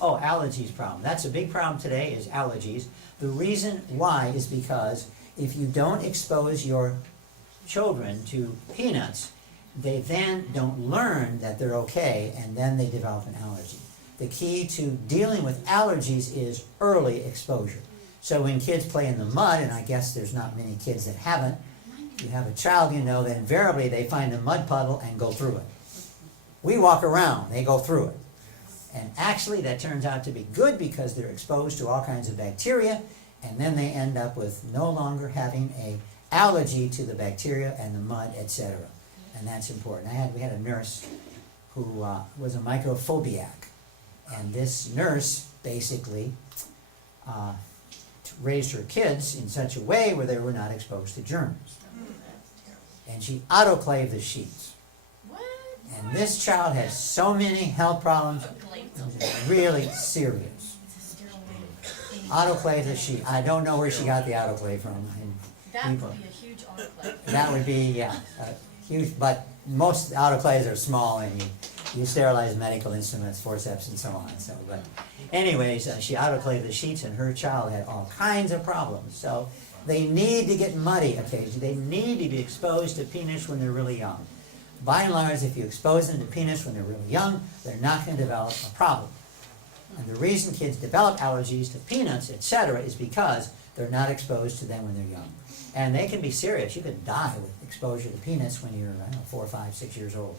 Oh, allergies problem. That's a big problem today, is allergies. The reason why is because if you don't expose your children to peanuts, they then don't learn that they're okay, and then they develop an allergy. The key to dealing with allergies is early exposure. So when kids play in the mud, and I guess there's not many kids that haven't, you have a child, you know, that invariably they find a mud puddle and go through it. We walk around, they go through it. And actually that turns out to be good because they're exposed to all kinds of bacteria, and then they end up with no longer having an allergy to the bacteria and the mud, etc. And that's important. We had a nurse who was a microphobiac, and this nurse basically raised her kids in such a way where they were not exposed to germs. And she autoclaved the sheets. What? And this child has so many health problems, it was really serious. Autoclave the sheet. I don't know where she got the autoclave from. That would be a huge autoclave. That would be, yeah, huge, but most autoclaves are small, and you sterilize medical instruments, forceps, and so on. So, but anyways, she autoclaved the sheets, and her child had all kinds of problems. So they need to get muddy occasionally. They need to be exposed to peanuts when they're really young. By and large, if you expose them to peanuts when they're really young, they're not going to develop a problem. And the reason kids develop allergies to peanuts, etc., is because they're not exposed to them when they're young. And they can be serious. You could die with exposure to peanuts when you're, I don't know, 4, 5, 6 years old.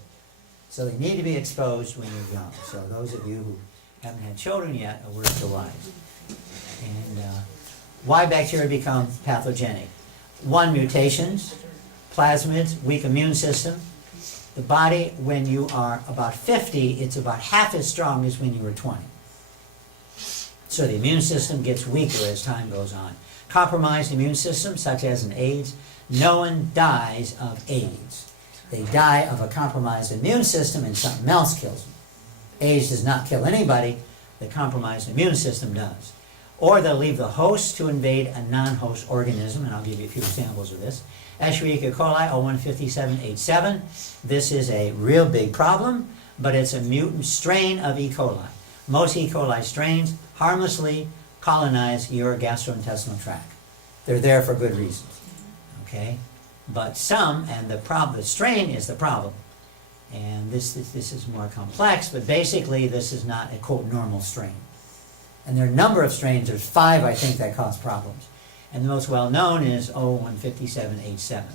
So they need to be exposed when you're young. So those of you who haven't had children yet, a word to wise. And why bacteria become pathogenic? 1, mutations, plasmids, weak immune system. The body, when you are about 50, it's about half as strong as when you were 20. So the immune system gets weaker as time goes on. Compromised immune system, such as in AIDS, no one dies of AIDS. They die of a compromised immune system and something else kills them. AIDS does not kill anybody, the compromised immune system does. Or they'll leave the host to invade a non-host organism, and I'll give you a few examples of this. Escherichia coli 015787. This is a real big problem, but it's a mutant strain of E. coli. Most E. coli strains harmlessly colonize your gastrointestinal tract. They're there for good reasons, okay? But some, and the strain is the problem. And this is more complex, but basically this is not a, quote, normal strain. And there are a number of strains, there's 5, I think, that cause problems. And the most well-known is 015787.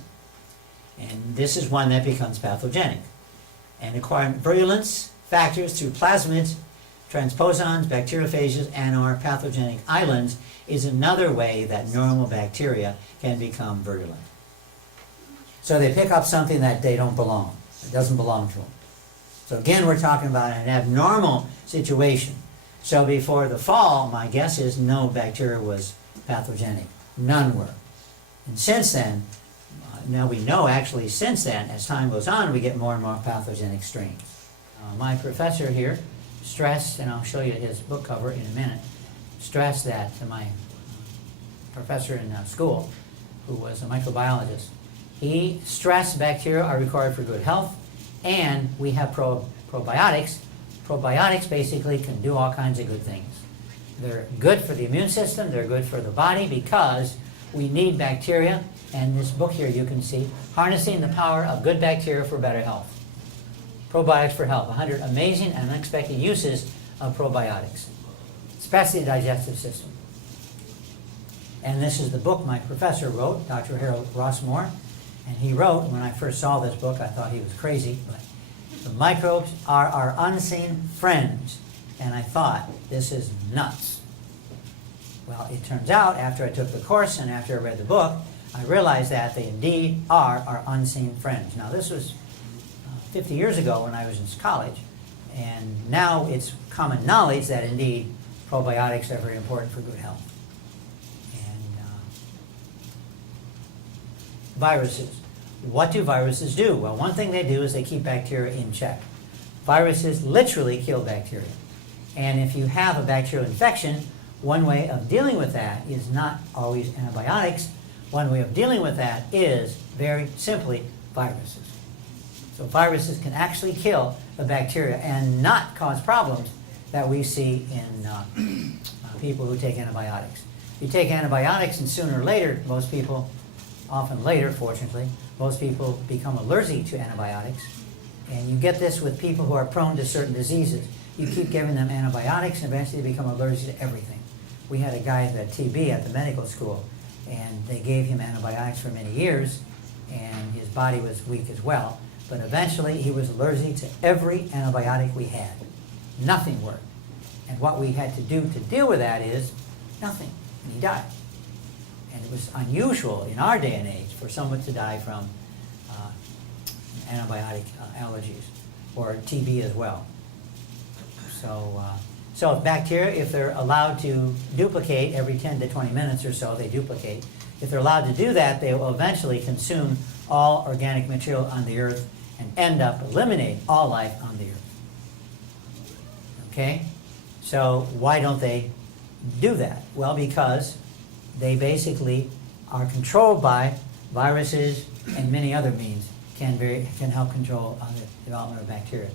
And this is one that becomes pathogenic. And acquiring virulence factors through plasmids, transposons, bacteriophages, and or pathogenic islands is another way that normal bacteria can become virulent. So they pick up something that they don't belong. It doesn't belong to them. So again, we're talking about an abnormal situation. So before the fall, my guess is no bacteria was pathogenic. None were. And since then, now we know actually since then, as time goes on, we get more and more pathogenic strains. My professor here stressed, and I'll show you his book cover in a minute, stressed that my professor in school, who was a microbiologist, he stressed bacteria are required for good health, and we have probiotics. Probiotics basically can do all kinds of good things. They're good for the immune system, they're good for the body, because we need bacteria, and this book here you can see, Harnessing the Power of Good Bacteria for Better Health. Probiotics for Health, 100 amazing and unexpected uses of probiotics, especially the digestive system. And this is the book my professor wrote, Dr. Harold Rossmore, and he wrote, when I first saw this book, I thought he was crazy, but the microbes are our unseen friends. And I thought, this is nuts. Well, it turns out, after I took the course and after I read the book, I realized that they indeed are our unseen friends. Now, this was 50 years ago when I was in college, and now it's common knowledge that indeed probiotics are very important for good health. And viruses. What do viruses do? Well, one thing they do is they keep bacteria in check. Viruses literally kill bacteria. And if you have a bacterial infection, one way of dealing with that is not always antibiotics. One way of dealing with that is, very simply, viruses. So viruses can actually kill the bacteria and not cause problems that we see in people who take antibiotics. You take antibiotics, and sooner or later, most people, often later, fortunately, most people become allergic to antibiotics. And you get this with people who are prone to certain diseases. You keep giving them antibiotics, and eventually they become allergic to everything. We had a guy who had TB at the medical school, and they gave him antibiotics for many years, and his body was weak as well. But eventually he was allergic to every antibiotic we had. Nothing worked. And what we had to do to deal with that is nothing. And he died. And it was unusual in our day and age for someone to die from antibiotic allergies, or TB as well. So bacteria, if they're allowed to duplicate every 10 to 20 minutes or so, they duplicate. If they're allowed to do that, they will eventually consume all organic material on the earth and end up eliminating all life on the earth. Okay? So why don't they do that? Well, because they basically are controlled by viruses and many other means can help control the development of bacteria.